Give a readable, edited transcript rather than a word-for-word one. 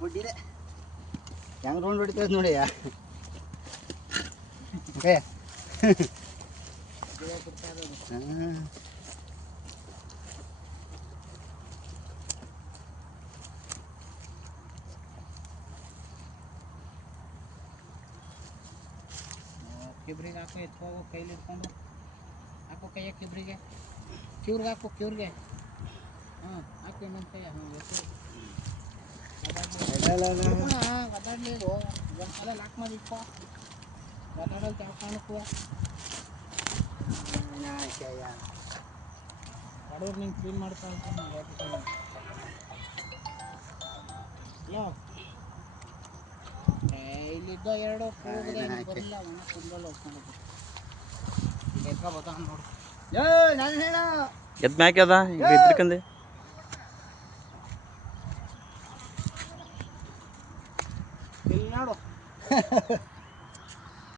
ಬುಡ್ಡಿದೆ ಹೆಂಗ್ ರೌಂಡ್ ಹೊಡಿತದ ನೋಡಿ ಕಿಬ್ರಿಗೆ ಹಾಕೋ ಎತ್ಕೋಗೋ ಕೈಲಿ ಇಟ್ಕೊಂಡು ಹಾಕೋ ಕೈಯ ಕಿಬ್ರಿಗೆ ಕ್ಯೂರ್ಗೆ ಹಾಕೋ ಕ್ಯೂರ್ಗೆ ಹಾಂ ಹಾಕಿ ಇನ್ನೊಂದು ಕೈಯ ಹಾಂ ಒದ್ದಾಡ್ಲಿ ಒಂದ್ಸಲ ಲಾಕ್ ಮಾಡಿ ಇಟ್ಕೋ ಒದ್ದಾಡಲ್ ಯಾವ ಕಾರಣಕ್ಕೂ ಬಡವ್ರು ನಿಂಗೆ ಕ್ಲೀನ್ ಮಾಡ್ತಾ ಇರ್ತಾನೆ ಹಲೋ ಇಲ್ಲಿದ್ದ ಎರಡು ಹೋಗಿದೆ ಬರಲಿಲ್ಲ ಒಣ ಕುಂದಲ್ಲ ಹೋಗ್ಕೊಂಡು ಎತ್ಕೋಬೋದ ನೋಡು ಎದ್ ಮ್ಯಾಕೆ ಅದ ಈಗ ಇದ್ರಕಂದೆ ಇಲ್ಲಿ ನೋಡು